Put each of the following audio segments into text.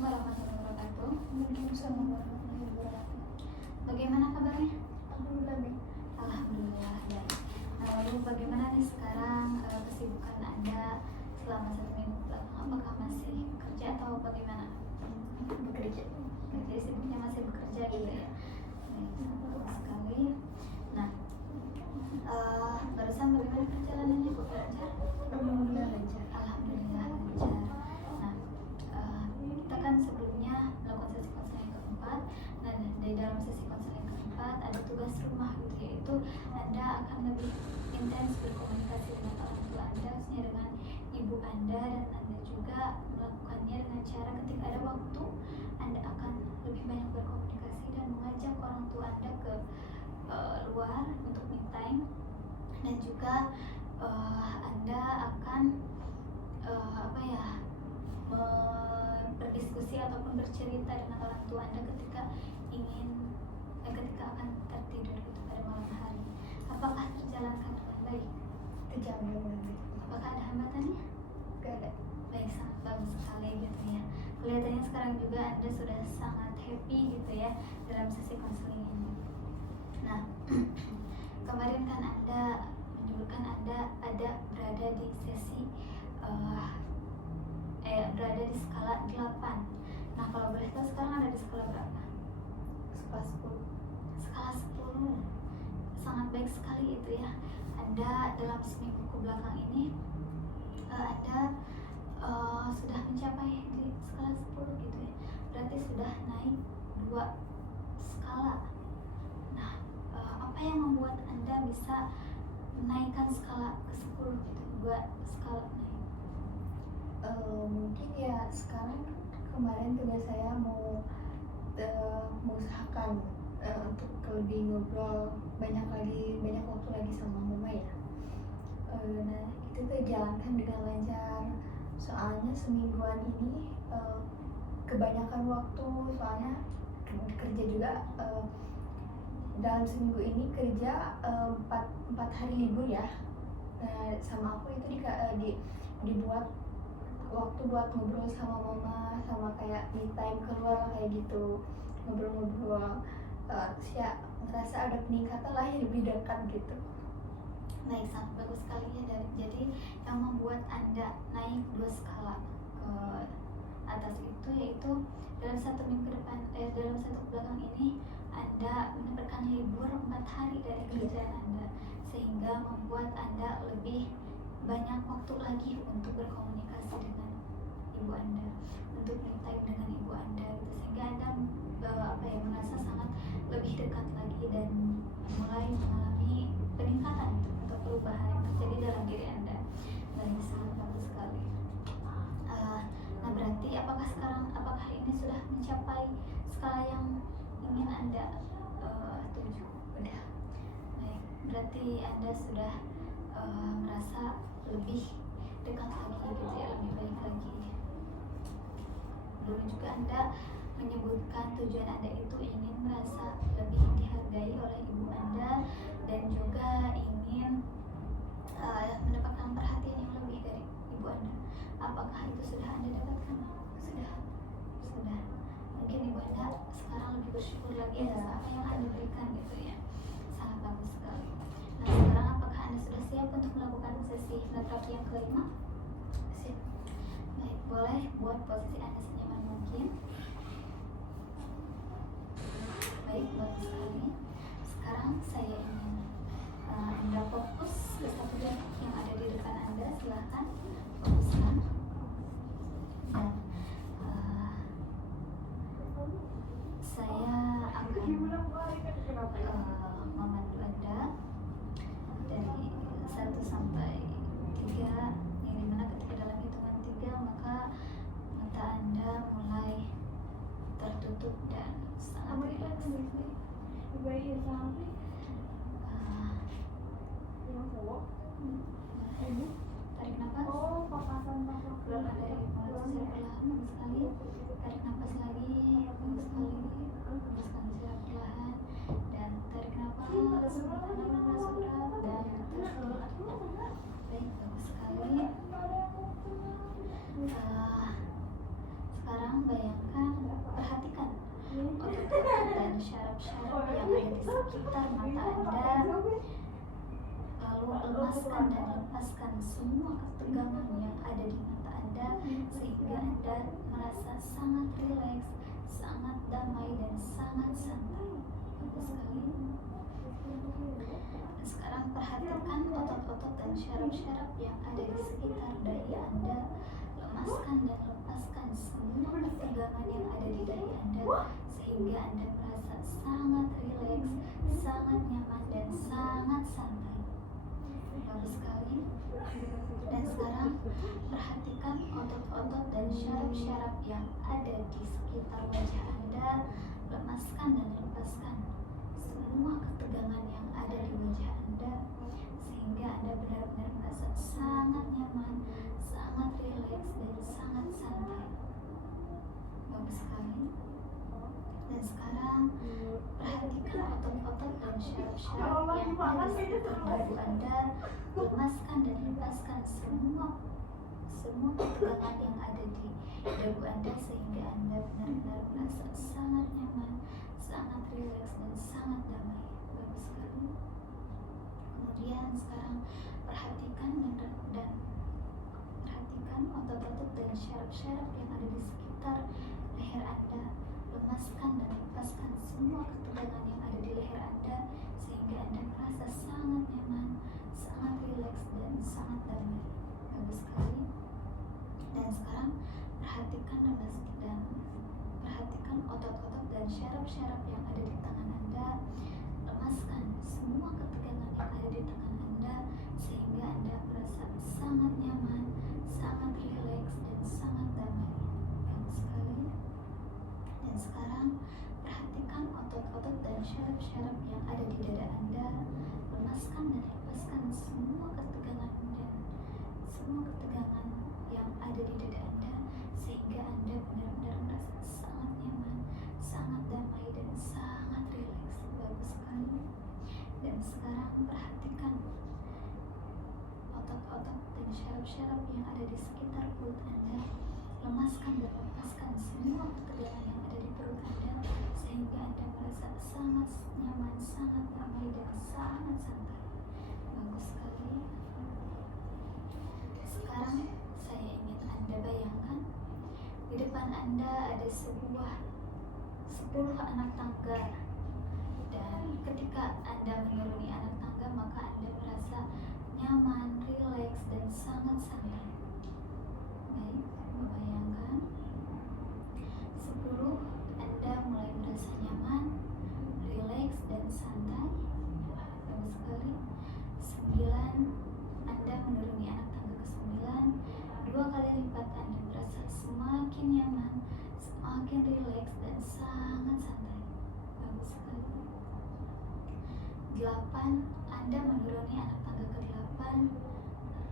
warahmatullahi wabarakatuh. Waalaikumsalam warahmatullahi wabarakatuh. Bagaimana kabarnya? Alhamdulillah baik. Alhamdulillah baik. Nah, lalu bagaimana nih sekarang kesibukan Anda selama 1 minggu belakang? Apakah masih bekerja atau bagaimana? Bekerja. Jadi sibuknya masih bekerja gitu ya? Baik, bagus sekali. Nah, barusan bagaimana perjalanannya Bu? Lancar? Alhamdulillah lancar. Alhamdulillah lancar. Nah, kita kan sebelumnya melakukan sesi konseling keempat. Nah, dari dalam sesi konseling keempat ada tugas rumah gitu, yaitu Anda akan lebih intens berkomunikasi dengan orang tua Anda, khususnya dengan ibu Anda, dan Anda juga melakukannya dengan cara ketika ada waktu Anda akan lebih banyak berkomunikasi dan mengajak orang tua Anda ke luar untuk me time, dan juga Anda akan berdiskusi ataupun bercerita dengan orang tua Anda ketika akan tertidur gitu pada malam hari. Apakah terjalankan dengan baik? Terjalan dengan baik. Apakah ada hambatannya? Gak ada. Baik, sangat bagus sekali gitu ya. Kelihatannya sekarang juga Anda sudah sangat happy gitu ya dalam sesi konseling ini. Nah, kemarin kan Anda menyebutkan Anda berada di sesi berada di skala 8. Nah, kalau boleh tahu sekarang ada di skala berapa? Skala 10. Skala 10. Sangat baik sekali itu ya. Anda dalam seminggu ke belakang ini Anda sudah mencapai di skala 10 gitu ya. Berarti sudah naik 2 skala. Nah, apa yang membuat Anda bisa menaikkan skala ke 10 gitu, 2 skala naik? Mungkin ya sekarang kemarin tugas saya mau mengusahakan untuk lebih ngobrol banyak waktu lagi sama mama ya. Nah itu terjalankan dengan lancar. Soalnya semingguan ini kebanyakan waktu, soalnya kerja juga dalam seminggu ini kerja 4 hari libur ya. Nah sama aku itu dibuat waktu buat ngobrol sama mama, sama kayak me time keluar kayak gitu, ngobrol-ngobrol. Terus ya ngerasa ada peningkatan lah, yang lebih dekat gitu. Baik, sangat bagus sekali ya. Jadi yang membuat Anda naik 2 skala ke atas itu yaitu dalam 1 minggu dalam 1 belakang ini Anda mendapatkan libur 4 hari dari kerjaan Anda, sehingga membuat Anda lebih banyak waktu lagi untuk berkomunikasi dengan ibu Anda, untuk me time dengan ibu Anda gitu, sehingga Anda merasa sangat lebih dekat lagi dan mulai mengalami peningkatan gitu, untuk perubahan yang terjadi dalam diri Anda. Dan sangat bagus sekali. Nah, berarti apakah ini sudah mencapai skala yang ingin Anda tuju? Udah. Baik, berarti Anda sudah merasa lebih dekat lagi gitu ya, lebih baik lagi. Dulu juga Anda menyebutkan tujuan Anda itu ingin merasa lebih dihargai oleh ibu Anda dan juga ingin mendapatkan perhatian yang lebih dari ibu Anda. Apakah itu sudah Anda dapatkan? Sudah. Mungkin ibu Anda sekarang lebih bersyukur lagi atas apa yang Anda berikan gitu ya. Sangat bagus sekali. Nah, sekarang apakah Anda sudah siap untuk melakukan sesi hipnoterapi yang kelima? Siap. Baik, boleh buat posisi Anda senyaman mungkin. Baik, bagus sekali. Sekarang saya ingin Anda fokus ke satu grafik yang ada di depan Anda. Silahkan fokuskan. Dan saya akan memandu Anda dari 1 sampai 3, yang dimana ketika dalam hitungan 3 maka mata Anda mulai tertutup dan sangat rileks. Tarik nafas. Keluarkan dari mulut secara perlahan, bagus sekali. Tarik nafas lagi, bagus sekali. Hembuskan secara perlahan dan tarik nafas. Keluarkan nafas berat dan tutup. Baik, bagus sekali. Sekarang bayangkan sekitar mata Anda. Lalu lemaskan dan lepaskan semua ketegangan yang ada di mata Anda sehingga Anda merasa sangat rileks, sangat damai dan sangat santai. Bagus sekali. Dan sekarang perhatikan otot-otot dan syaraf-syaraf yang ada di sekitar dahi Anda. Lemaskan dan lepaskan semua ketegangan yang ada di dahi Anda sehingga Anda merasa sangat rileks, sangat nyaman dan sangat santai. Bagus sekali. Dan sekarang perhatikan otot-otot dan syaraf-syaraf yang ada di sekitar wajah Anda. Lemaskan dan lepaskan semua ketegangan yang ada di wajah Anda sehingga Anda benar-benar merasa sangat nyaman, sangat rileks dan sangat santai. Bagus sekali. Dan sekarang perhatikan otot-otot dan syaraf-syaraf yang ada di sekitar dagu Anda. Lemaskan dan lepaskan semua ketegangan yang ada di dagu Anda sehingga Anda benar-benar merasa sangat nyaman, sangat rileks dan sangat damai. Bagus sekali. Kemudian sekarang perhatikan otot-otot dan syaraf-syaraf yang ada di sekitar leher Anda. Lemaskan dan lepaskan semua ketegangan yang ada di leher Anda sehingga Anda merasa sangat nyaman, sangat rileks dan sangat damai. Bagus sekali. Dan sekarang perhatikan otot-otot dan syaraf-syaraf yang ada di tangan Anda. Lemaskan semua ketegangan yang ada di tangan Anda sehingga Anda merasa sangat nyaman, sangat rileks dan sangat damai. Bagus sekali. Dan sekarang perhatikan otot-otot dan syaraf-syaraf yang ada di dada Anda. Lemaskan dan lepaskan semua ketegangan yang ada di dada Anda sehingga Anda benar-benar merasa sangat nyaman, sangat damai dan sangat rileks. Bagus sekali. Dan sekarang perhatikan otot-otot dan syaraf-syaraf yang ada di sekitar perut Anda. Lemaskan dan lepaskan semua ketegangan yang ada di perut Anda sehingga Anda merasa sangat nyaman, sangat damai dan sangat santai. Bagus sekali. Sekarang saya ingin Anda bayangkan di depan Anda ada 10 anak tangga, dan ketika Anda menuruni anak tangga maka Anda merasa nyaman, rileks dan sangat santai. Baik, bayangkan 10 Anda mulai merasa nyaman, rileks dan santai. Bagus sekali. 9 Anda menuruni anak tangga ke-9, 2 kali lipat Anda merasa semakin nyaman, semakin rileks dan sangat santai. Bagus sekali. 8 Anda menuruni anak tangga ke-8,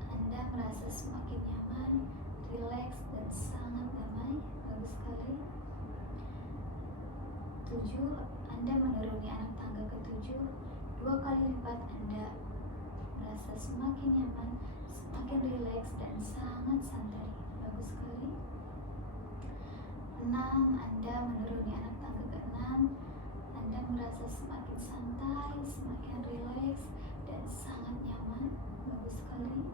Anda merasa semakin nyaman, rileks dan sangat damai. Bagus sekali. 7 Anda menuruni anak tangga ke-7, 2 kali lipat Anda merasa semakin nyaman, semakin rileks dan sangat santai. Bagus sekali. 6 Anda menuruni anak tangga ke-6, Anda merasa semakin santai, semakin rileks dan sangat nyaman. Bagus sekali.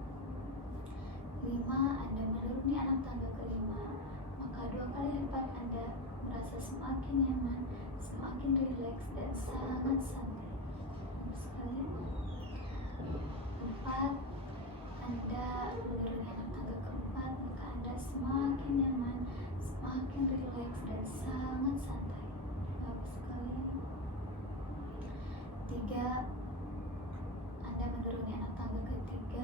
5 Anda menuruni anak tangga ke-5, maka 2 kali lipat Anda merasa semakin nyaman, semakin rileks dan sangat santai. Bagus sekali. 4 Anda menuruni anak tangga ke-4, maka Anda semakin nyaman, semakin rileks dan sangat santai. Bagus sekali. 3 Anda menuruni anak tangga ke-3,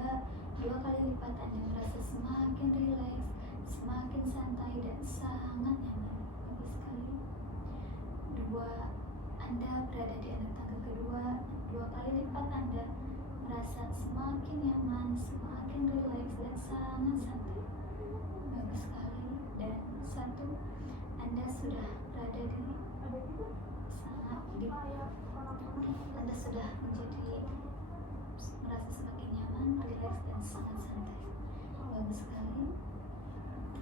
2 kali lipat Anda merasa semakin rileks, semakin santai dan sangat nyaman. Bagus sekali. 2 Anda berada di anak tangga kedua, 2 kali lipat Anda merasa semakin nyaman, semakin rileks dan sangat santai. Bagus sekali. Dan 1 Anda sudah berada di Anda sudah menjadi merasa semakin nyaman, rileks dan sangat santai. Bagus sekali.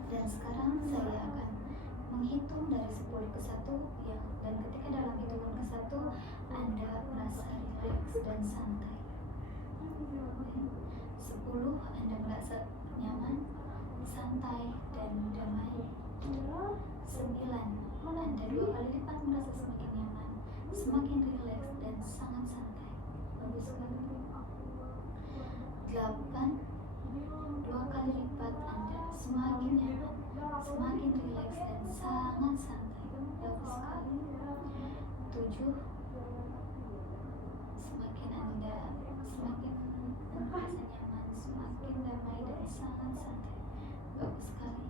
Dan sekarang saya akan menghitung dari 10 ke 1 ya, dan ketika dalam hitungan ke 1 Anda merasa rileks dan santai. 10 Anda merasa nyaman, santai, dan damai. 9 Anda 2 kali lipat merasa semakin nyaman, semakin rileks, dan sangat santai. Bagus sekali. 8 2 kali lipat Anda semakin nyaman, semakin rileks, dan sangat santai. Bagus sekali. 7 semakin Anda semakin merasa nyaman, semakin damai, dan sangat santai. Bagus sekali.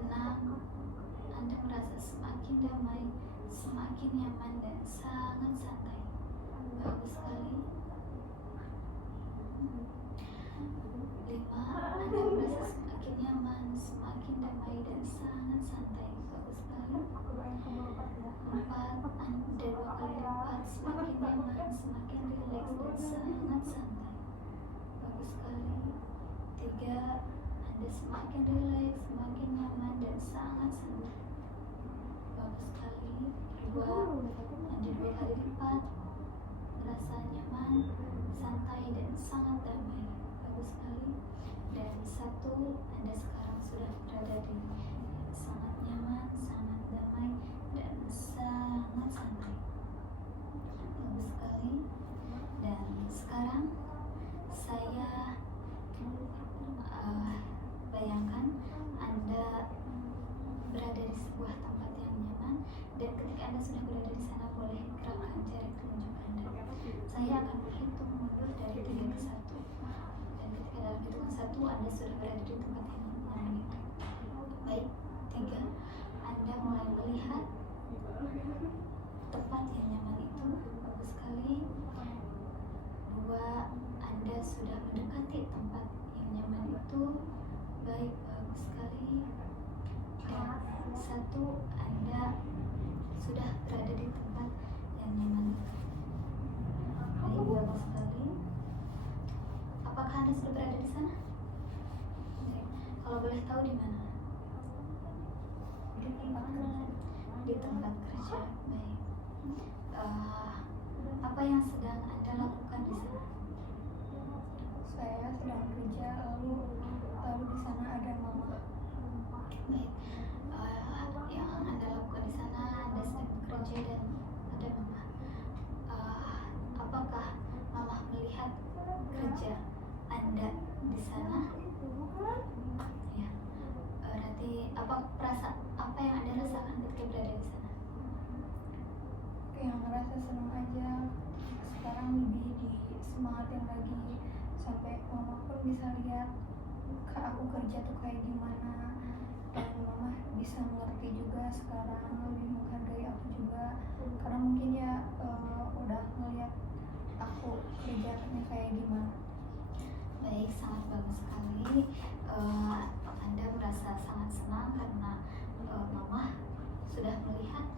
6 Anda merasa semakin damai, semakin nyaman, dan sangat santai. Bagus sekali. 5 Anda merasa semakin nyaman, semakin damai, dan sangat santai. Bagus sekali. 4 Anda 2 kali lipat semakin nyaman, semakin rileks, dan sangat santai. Bagus sekali. 3 Anda semakin rileks, semakin nyaman, dan sangat santai. Bagus sekali. 2 Anda 2 kali lipat merasa nyaman, santai, dan sangat damai. Bagus sekali. Dan 1 Anda sekarang sudah berada di sangat nyaman, sangat damai, dan sangat santai. Bagus sekali. Dan sekarang saya bayangkan Anda berada di sebuah tempat yang nyaman, dan ketika Anda sudah berada di sana boleh gerakkan jari telunjuk Anda. Saya akan berhitung mundur dari 3 ke 1, dan ketika dalam hitungan 1 Anda sudah berada di tempat yang nyaman itu. Baik, 3 Anda mulai melihat tempat yang nyaman itu. Bagus sekali. 2 Anda sudah mendekati tempat yang nyaman itu. Baik, bagus sekali. Dan 1 Anda sudah berada di tempat yang nyaman. Baik, bagus sekali. Apakah Anda sudah berada di sana? Baik. Kalau boleh tahu di mana? Di tempat kerja. Baik. Apa yang sedang Anda lakukan di sana? Saya sedang kerja, lalu di sana ada mama. Baik. Yang Anda lakukan di sana, Anda sedang bekerja dan ada mama. Apakah mama melihat kerja Anda di sana? Ya. Berarti apa yang Anda rasakan ketika berada di sana? Yang merasa senang aja, sekarang lebih disemangatin lagi, sampai mama pun bisa lihat aku kerja tuh kayak gimana, dan mama bisa mengerti juga sekarang, lebih menghargai aku juga, karena mungkin ya udah ngeliat aku kerjanya kayak gimana. Baik, sangat bagus sekali. Anda merasa sangat senang karena mama sudah melihat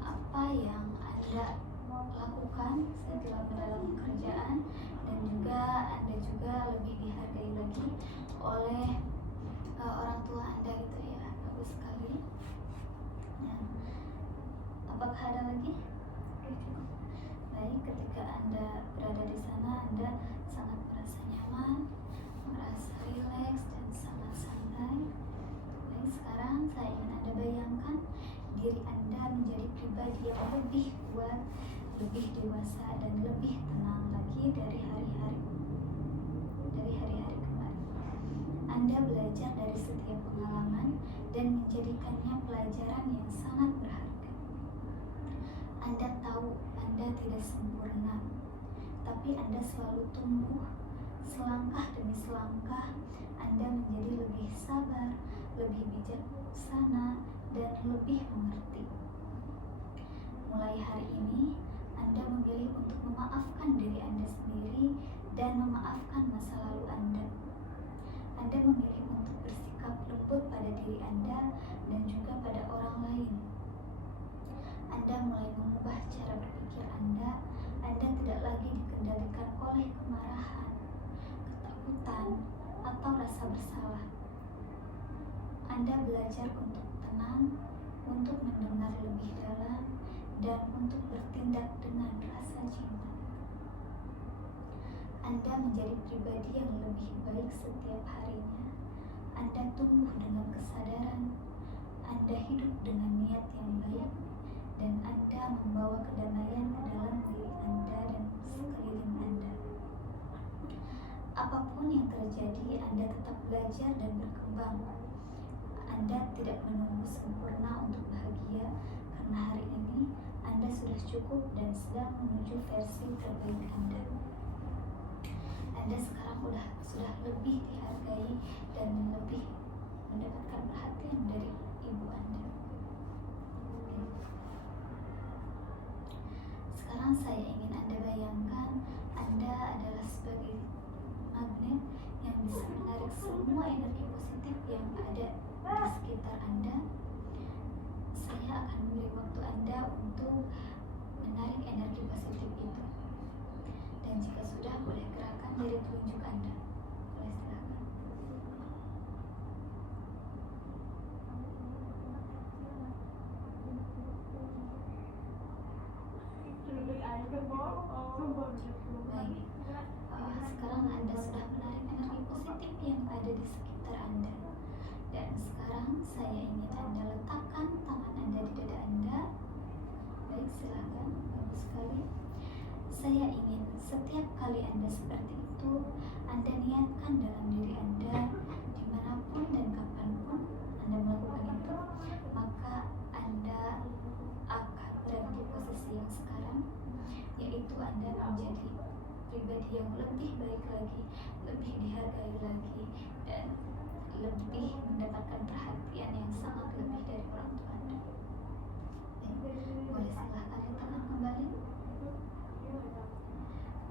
apa yang Anda lakukan setelah dalam pekerjaan, dan juga Anda juga lebih dihargai lagi oleh orang tua Anda gitu ya. Bagus sekali. Ya. Apakah ada lagi? Baik, ketika Anda berada di sana Anda sangat merasa nyaman, merasa rileks, dan sangat santai. Baik, sekarang saya ingin Anda bayangkan diri Anda menjadi pribadi yang lebih kuat, lebih dewasa, dan lebih tenang lagi dari hari-hari kemarin. Anda belajar dari setiap pengalaman dan menjadikannya pelajaran yang sangat berharga. Anda tahu Anda tidak sempurna, tapi Anda selalu tumbuh. Selangkah demi selangkah Anda menjadi lebih sabar, lebih bijaksana, dan lebih mengerti. Mulai hari ini Anda memilih untuk memaafkan diri Anda sendiri dan memaafkan masa lalu Anda. Anda memilih untuk bersikap lembut pada diri Anda dan juga pada orang lain. Anda mulai mengubah cara berpikir Anda. Anda tidak lagi dikendalikan oleh kemarahan, ketakutan, atau rasa bersalah. Anda belajar untuk tenang, untuk mendengar lebih dalam, dan untuk bertindak dengan rasa cinta. Anda menjadi pribadi yang lebih baik setiap harinya. Anda tumbuh dengan kesadaran, Anda hidup dengan niat yang baik, dan Anda membawa kedamaian ke dalam diri Anda dan sekeliling Anda. Apapun yang terjadi, Anda tetap belajar dan berkembang. Anda tidak menunggu sempurna untuk bahagia, karena hari ini Anda sudah cukup dan sedang menuju versi terbaik Anda. Anda sekarang sudah lebih dihargai dan lebih mendapatkan perhatian dari ibu Anda. Sekarang saya ingin Anda bayangkan Anda adalah sebagai magnet yang bisa menarik semua energi positif yang ada di sekitar Anda. Saya akan memberi waktu Anda untuk menarik energi positif itu. Dan jika sudah, boleh gerakan dari telunjuk Anda. Boleh silakan. Baik. Sekarang Anda sudah menarik energi positif yang ada di sekitar Anda. Dan sekarang saya ingin Anda letakkan tangan Anda di dada Anda. Baik, silakan. Bagus sekali. Saya ingin setiap kali Anda seperti itu, Anda niatkan dalam diri Anda, dimanapun dan kapanpun Anda melakukan itu, maka Anda akan berada di posisi yang sekarang, yaitu Anda menjadi pribadi yang lebih baik lagi, lebih dihargai lagi, dan lebih mendapatkan perhatian yang sangat lebih dari orang tua Anda. Boleh silahkan letakkan kembali.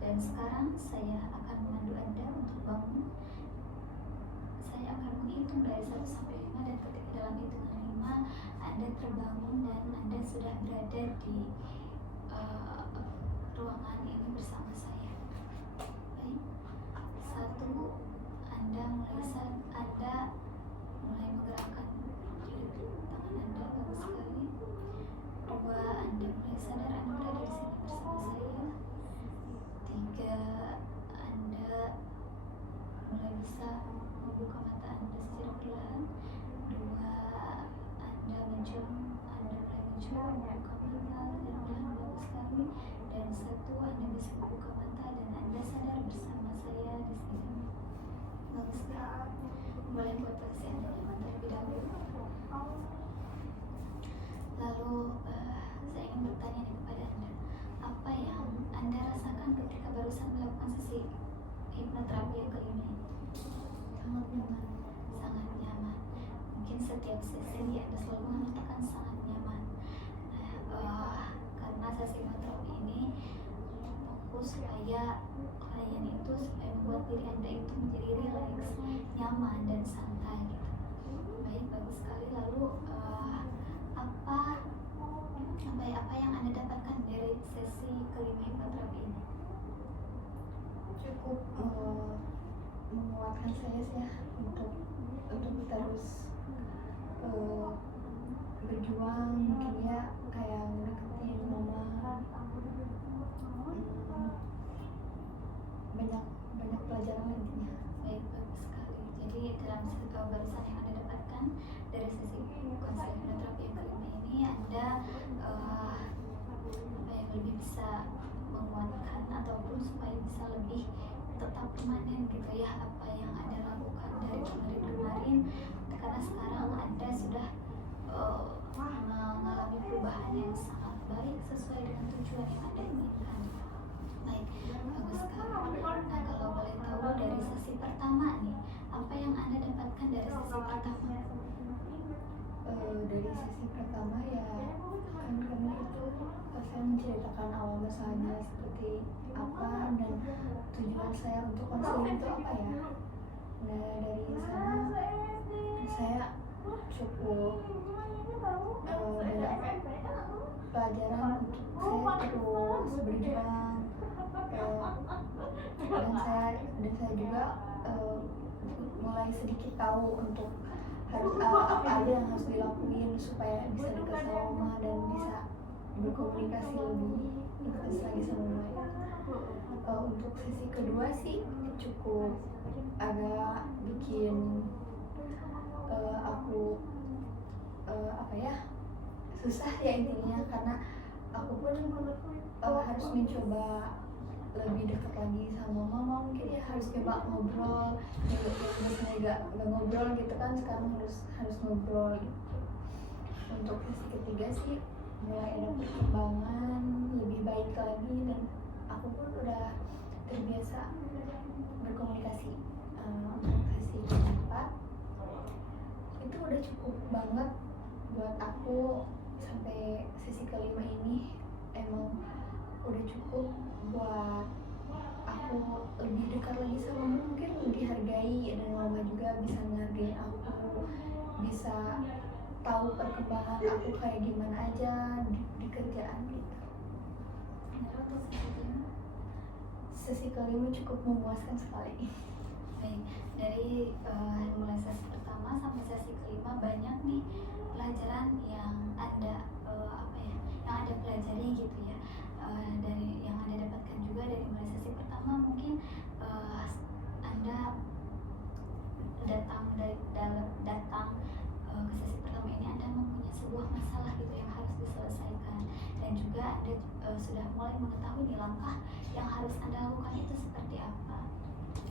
Dan sekarang saya akan memandu Anda untuk bangun. Saya akan menghitung dari 1 sampai 5, dan ketika dalam hitungan 5 Anda terbangun dan Anda sudah berada di ruangan ini bersama saya. Baik. 1, Anda mulai menggerakkan jari tangan Anda, bagus sekali. 2, Anda mulai sadar Anda berada di sini bersama saya. 3, Anda mulai bisa membuka mata Anda secara perlahan. 2, Anda muncul, Anda mulai muncul, membuka mata dan perlahan, bagus sekali. Dan 1, Anda bisa membuka mata dan Anda sadar bersama saya di sini. Bagus sekali. Boleh buat posisi Anda nyaman terlebih dahulu. Lalu saya ingin bertanya kepada Anda, apa yang Anda rasakan ketika barusan melakukan sesi hipnoterapi yang kelima ini? Sangat nyaman. Sangat nyaman. Mungkin setiap sesi Anda selalu mengatakan sangat nyaman. Karena sesi hipnoterapi ini fokus supaya klien itu, supaya membuat diri Anda itu menjadi rileks, nyaman dan santai gitu. Baik, bagus sekali. Lalu apa yang Anda dapatkan dari sesi kelima hipnoterapi ini? Cukup menguatkan saya sih ya, untuk terus berjuang, mungkin ya kayak ngedeketin mama. Banyak pelajaran intinya. Baik, bagus sekali. Jadi dalam sesi barusan yang Anda dapatkan dari sesi konseling hipnoterapi yang kelima ini, Anda lebih bisa menguatkan ataupun supaya bisa lebih tetap permanen gitu ya apa yang Anda lakukan dari kemarin, karena sekarang Anda sudah mengalami perubahan yang sangat baik sesuai dengan tujuan yang Anda inginkan. Baik, bagus sekali. Nah, kalau boleh tahu dari sesi pertama nih, apa yang Anda dapatkan dari sesi pertama? Dari sesi pertama ya kan kami itu saya menceritakan awal masalahnya seperti apa dan tujuan saya untuk konseling itu apa ya. Nah, dari sana saya cukup banyak pelajaran untuk saya terus berjuang, dan saya juga mulai sedikit tahu untuk harus apa hal yang harus dilakuin supaya bisa dekat sama mama dan bisa berkomunikasi lebih intens lagi sama mama. Untuk sesi kedua sih cukup agak bikin aku susah ya intinya, karena aku pun harus mencoba lebih dekat lagi sama mama. Mungkin ya harus coba ngobrol, biasanya gak ngobrol gitu kan, sekarang harus ngobrol gitu. Untuk sesi ketiga sih mulai ada perkembangan lebih baik lagi dan aku pun udah terbiasa berkomunikasi. Untuk sesi keempat itu udah cukup banget buat aku. Sampai sesi kelima ini emang udah cukup buat aku lebih dekat lagi sama mama, mungkin dihargai dan mama juga bisa menghargai aku, bisa tahu perkembangan aku kayak gimana aja di kerjaan gitu. Untuk sesi kelima? Sesi kelima cukup memuaskan sekali. Baik, dari mulai sesi pertama sampai sesi kelima banyak nih pelajaran yang Anda yang Anda pelajari gitu ya. Dari yang Anda dapatkan juga dari mulai sesi pertama, mungkin Anda datang ke sesi pertama ini Anda mempunyai sebuah masalah gitu yang harus diselesaikan, dan juga Anda sudah mulai mengetahui nih langkah yang harus Anda lakukan itu seperti apa.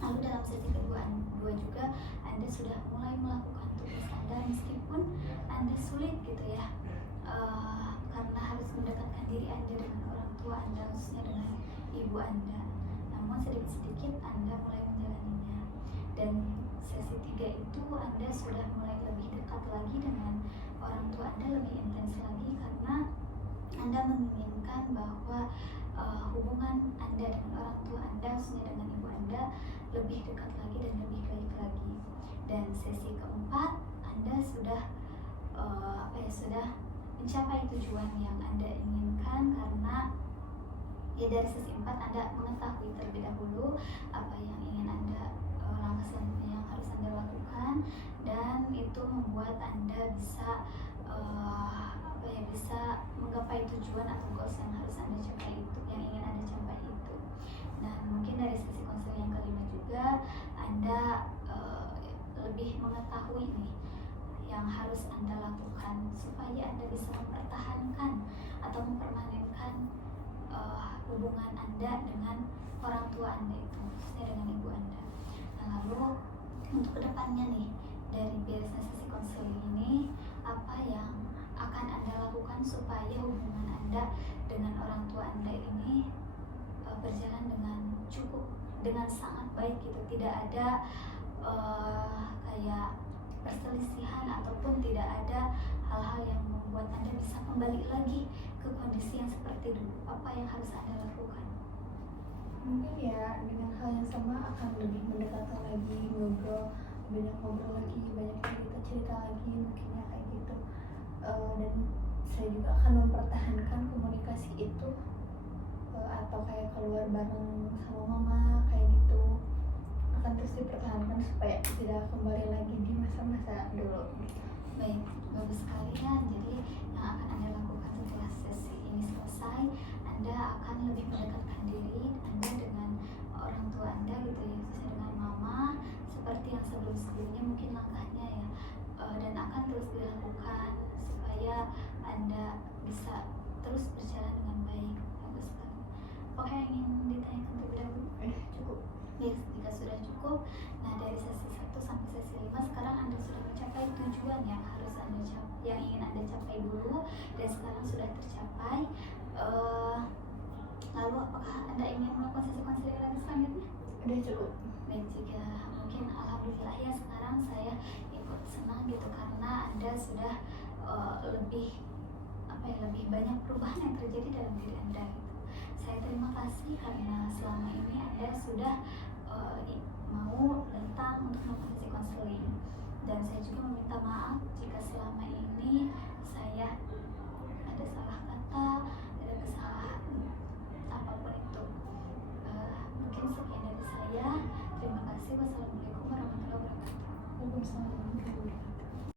Lalu dalam sesi kedua juga Anda sudah mulai melakukan tugas Anda meskipun Anda sulit gitu ya, karena harus mendekatkan diri Anda dengan orang tua Anda, khususnya dengan ibu Anda. Namun sedikit-sedikit Anda mulai menjalaninya. Dan sesi 3 itu Anda sudah mulai lebih dekat lagi dengan orang tua Anda, lebih intens lagi, karena Anda menginginkan bahwa hubungan Anda dengan orang tua Anda, khususnya dengan ibu Anda, lebih dekat lagi dan lebih baik lagi. Dan sesi keempat Anda sudah sudah mencapai tujuan yang Anda inginkan, karena ya dari sesi 4 Anda mengetahui terlebih dahulu apa yang ingin Anda langkah selanjutnya yang harus Anda lakukan, dan itu membuat Anda bisa bisa menggapai tujuan atau goals yang harus Anda capai itu, yang ingin Anda capai itu. Dan mungkin dari sesi konseling yang kelima juga Anda lebih mengetahui nih yang harus Anda lakukan supaya Anda bisa mempertahankan atau mempermanenkan hubungan Anda dengan orang tua Anda itu, khususnya dengan ibu Anda. Nah, lalu untuk kedepannya nih, dari beresnya sesi konseling ini, apa yang akan Anda lakukan supaya hubungan Anda dengan orang tua Anda ini berjalan dengan sangat baik gitu, tidak ada kayak perselisihan ataupun tidak ada hal-hal yang membuat Anda bisa kembali lagi ke kondisi yang seperti dulu. Apa yang harus Anda lakukan? Mungkin ya dengan hal yang sama, akan lebih mendekatkan lagi, banyak ngobrol lagi, banyak cerita lagi, mungkin ya kayak gitu. Dan saya juga akan mempertahankan komunikasi itu, atau kayak keluar bareng sama mama kayak gitu, akan terus dipertahankan supaya tidak kembali lagi di masa-masa dulu gitu. Baik, bagus sekali ya. Jadi yang akan Anda lakukan setelah sesi ini selesai, Anda akan lebih mendekatkan diri Anda dengan orang tua Anda gitu ya, khususnya dengan mama, seperti yang sebelum-sebelumnya mungkin langkahnya ya, dan akan terus dilakukan supaya Anda bisa terus berjalan dengan baik. Bagus sekali. Apakah yang ingin ditanyakan terlebih dahulu? Cukup. Yes, jika sudah cukup. Nah, dari sesi 1 sampai sesi 5 sekarang Anda sudah mencapai tujuan yang harus Anda yang ingin Anda capai dulu, dan sekarang sudah tercapai. Lalu apakah Anda ingin melakukan sesi konseling lagi selanjutnya? Udah cukup. Baik, jika mungkin alhamdulillah ya, sekarang saya ikut senang gitu karena Anda sudah lebih banyak perubahan yang terjadi dalam diri Anda gitu. Saya terima kasih karena selama ini Anda sudah mau datang untuk melakukan sesi konseling, dan saya juga meminta maaf